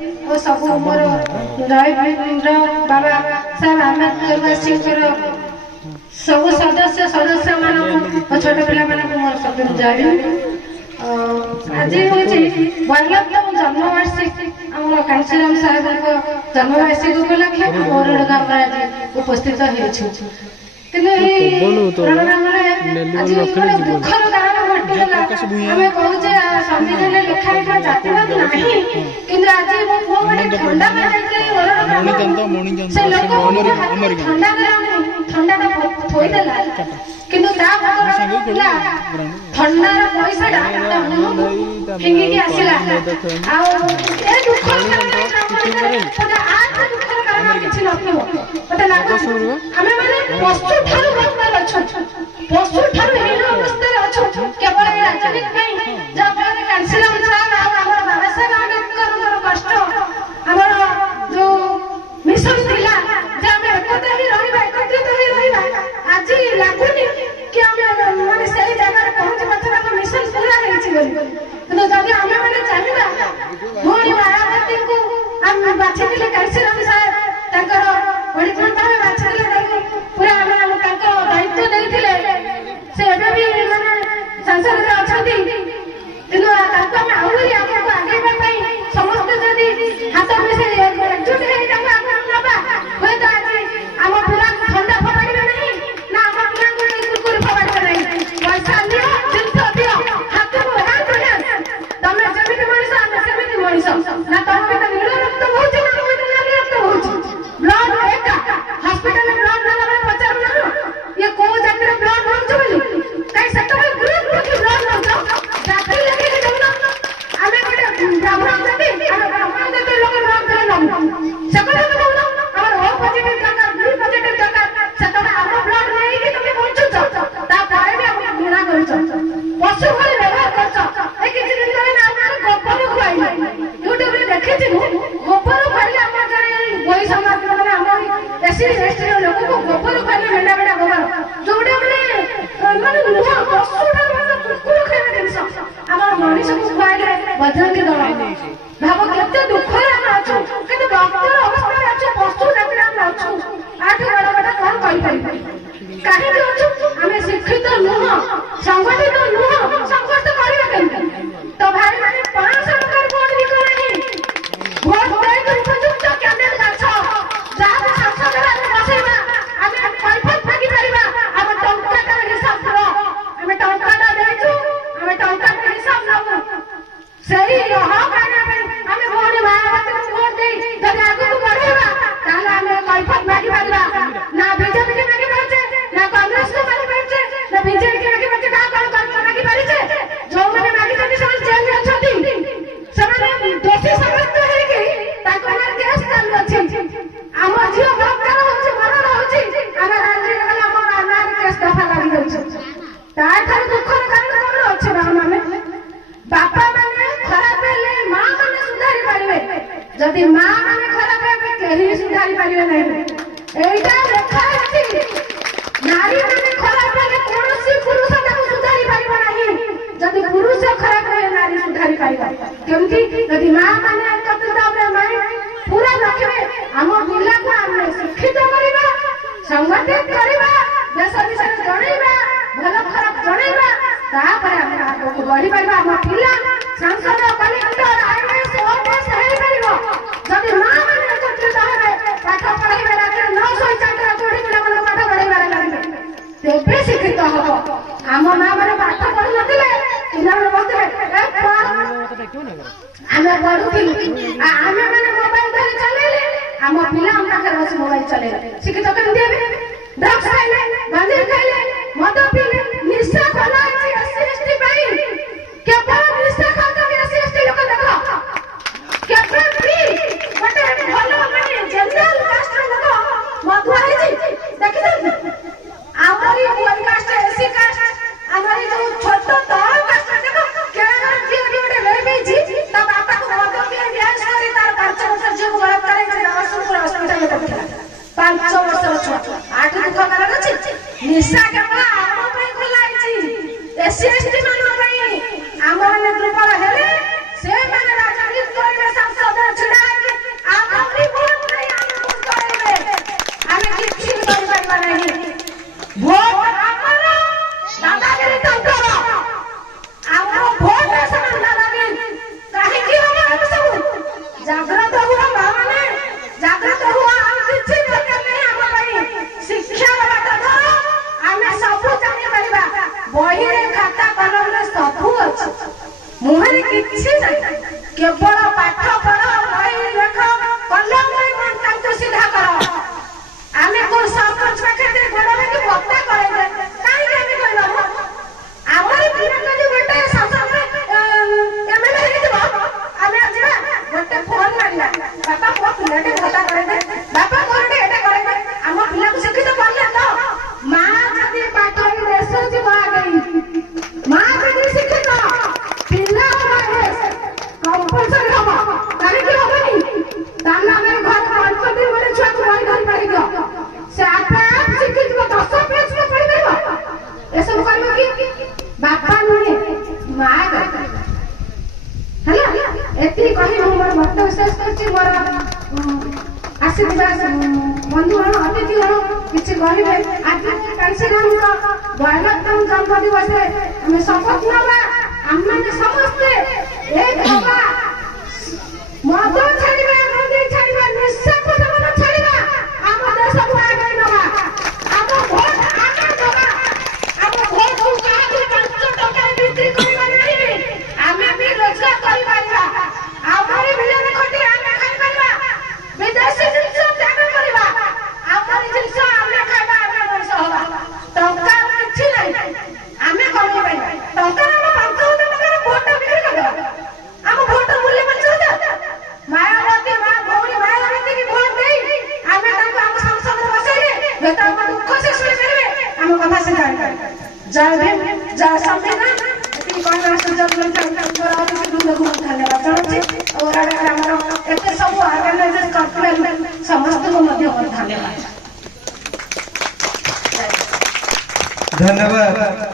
और सब मोर रविंद्र बाबा साहब आंबेडकर वासीकर सब सदस्य मान छोट पिला मोर सब जाए आज हूँ बल्लभतम जन्मवार्षिकी आम कांशीराम साहेब जन्मवार्षिकी उपलक्षे मोर ग्राम आज उपस्थित हो दुखर कारण घटीगला आम कहे संविधान लिखाई जातिवाद नहीं कि आज मो पुओ गोटे ठंडा से लोक ठंडा ठंडा थोईदेला कि ठंडार पैसा फिंगिकी आसला दुखर कारण किसी मत लगुच आम मैंने पशु पशु हीन अवस्था केवल राजनीति जहाँफल कांशीराम साहब बाबा साहब आंबेडकर कष्ट आम जो मिशन थिला एकता ही रहा एकत्रित ही रहा आज लगुनि कि माने से जगह पहुंच पार्थ मिशन पूरा होगी जब आम मैंने चाहिए भूमि मायावती को आम बाछी कांशीराम साहब वड़ीपुर भाव बाछी पूरा दायित्व देते से भी मैंने संसद में अच्छा कि आहरी आगे आगे समस्त जदि हाथ मिसे एकजुट नवा हूँ तो आज आम पिला ठंडा फपाड़े नहीं ना आम पिला कुरकुरी फपाड़े नहीं पैसा दियो जिनस दियो हाथ को तुम जमी मनीष आम सेमती मनीष ना तुम भी तो नील रक्त बहुत नाली रक्त बहुत ब्लड एका हॉस्पिटल में ब्लड ना पचार ये को जाकर ब्लड नौच बोली कहीं सत्तर ग्रुप की ब्लड नौच जाकर लेके जाऊना आमे गोटे ब्राह्मण जाति आमे ब्राह्मण जाति लोग ब्लड करे नौ सकल में कहूना हमर ओ पॉजिटिव दरकार बी पॉजिटिव दरकार सतबा हम ब्लड नहीं कि तुम पहुंचो ता पारे भी हम घृणा करछो पशु भली व्यवहार करछो ए किछि दिन तले ना हमर गोबर खुआई यूट्यूब रे देखे छी गोबर खुआइले हम जने कोई समाज माने हम एसी एसटी लोग को गोबर खुआइले मेंढा मेंढा गोबर जोडे माने नुआ पशुटा माने कुकुर खाइबे जिंस हमर मनीष को खुआइले बजरंगी दल भाव केते दुख रे हम अछु केते डॉक्टर अवस्था रे अछु पशु जाति हम अछु आठ बड़ बड़ कोन कहि पारि काहे के अछु हमें शिक्षित नुह संगठित नुह संघर्ष करिबा केमते तो भाई माने 500 टका वोट भी करे नहीं वोट दे के उपयुक्त कैंडिडेट बाछो जहाँ संसद रे बसेबा हमें कैफत भागी परिबा हम टंका का हिसाब करो हमें टंका दा देछु हमें टंका का हिसाब नबु सही रह काना हमें भोनी मायावती को वोट दे जब आगु को बढ़ेबा ताला हमें कैफत भागी परिबा ना बीजेपी के भागी परछे ना कांग्रेस को भागी परछे ना बीजेपी के भागी परछे का भागी परछे जो माने भागी जति सब जेल में अछती समान दोषी समस्त है कि ताको मार केस चालू अछि आम जियो बलात्कार होछि मरण होछि आम राज्य गला हम नार केस दफा लागि जाउछ ता थार दुखर कारण हमर अछि बा माने बापा माने खराब हेले मां माने सुधारी पारिबे जदि मां माने खराब हेबे केही सुधारी पारिबे नै एइटा लेखा अछि नारी माने खराब हेले कोनोसी पुरुष ताको सुधारी पारिबो नाही जदि पुरुष खराब हेले नारी सुधारी पारिबा केमति जदि मां माने एकत्रित होबे माई पूरा रखबे हम पिला को हम शिक्षित करिबा संगठित करिबा देश विषय जणैबा भल खराब जणैबा तापर हम आगो बढ़ी पाइबा हम पिला सांसद कलेक्टर आईएएस ओएएस हेई परिबो जदि मां माने एकत्रित होबे पाठ पढाइबा राते 900 छात्र पढी पिला मन पाठ पढाइबा लागबे तेबे शिक्षित हबो हम मां माने पाठ पढि नथिले पिला मन बोलते हमें पढ़ुथिलु आमे माने मोबाइल धरि चलेले हम पिला हम पाखे बस मोबाइल चलेले शिक्षित केमति हेबे ड्रग्स खाइले गांजा खाइले मद पीले निशा कला अछि एससी एसटी पाई केवल निशा खाता में एससी एसटी लोक देखो केवल फ्री बटे भलो माने जनरल कास्ट लोक मधुआ है देखि दे आमरी वन कास्ट एससी कास्ट हमारी जो छोटो तळ कास्ट देखो केना जी ओडे बेबी जी ता बापा को मद पी गैस करी तार 5 वर्ष जीव गलत करे जे नरसिंहपुर हॉस्पिटल में देखला 5 वर्ष छुआ 8 दुख कारण अछि निशा केवल आम पे खुला अछि एससी एसटी मानो पई आम माने दुर्बल हेले से माने राजनीति करे सांसद छुड़ा करना बापा को पिलाटे भत्ता करे दे बापा कोरडे एटा करे दे हम पिला को शिक्षित करले तो मां जदी पाठ में देश जी आ गई मां जदी शिक्षित पिला होए कंपलसरी हो तारे की होबनी ताना में घर 5 दिन में छुआ को बड़ी घर पढ़ी दियो से आपे शिक्षित को 10 पेज में पढ़ी देबो ए सब करबो की बापा नुहे मां का हला एती कहि मोर भक्त विशेष करछि मोर आशीर्वाद बंधु अतिथि किछि कहिबे आज कांसीराम को बयलतम जन्म दिवस रे हम शपथ नबा हमने समस्ते एक होगा मद छाड़िबा नदी छाड़िबा निशा को दमन छाड़िबा हम देश को आगे नबा हम भोट आगे नबा हम भोट को काहे 5 टका बिक्री करबा नहीं हमें भी रोजगार करि पाइबा हमारे बिलने खटी हमें खाइ पाइबा विदेशी जिनिस त्याग करबा हमारे जिनिस हमें खाइबा हमें मनुष्य होबा टका किछि नहीं हमें कमी पाइबा टका हम 5 टका भोट बिक्री करबा हम भोट मूल्य बचौता मायावती मां भौरी मायावती की भोट देई हमें ताको हम संसद में बसाइले बेटा हम दुख से सुने करबे हम कथा से जान जय भीम जय संविधान एती कहना सुजग धन्यवाद जनाछि और हमर एते सब ऑर्गेनाइजर करथले समस्त को मध्य धन्यवाद धन्यवाद।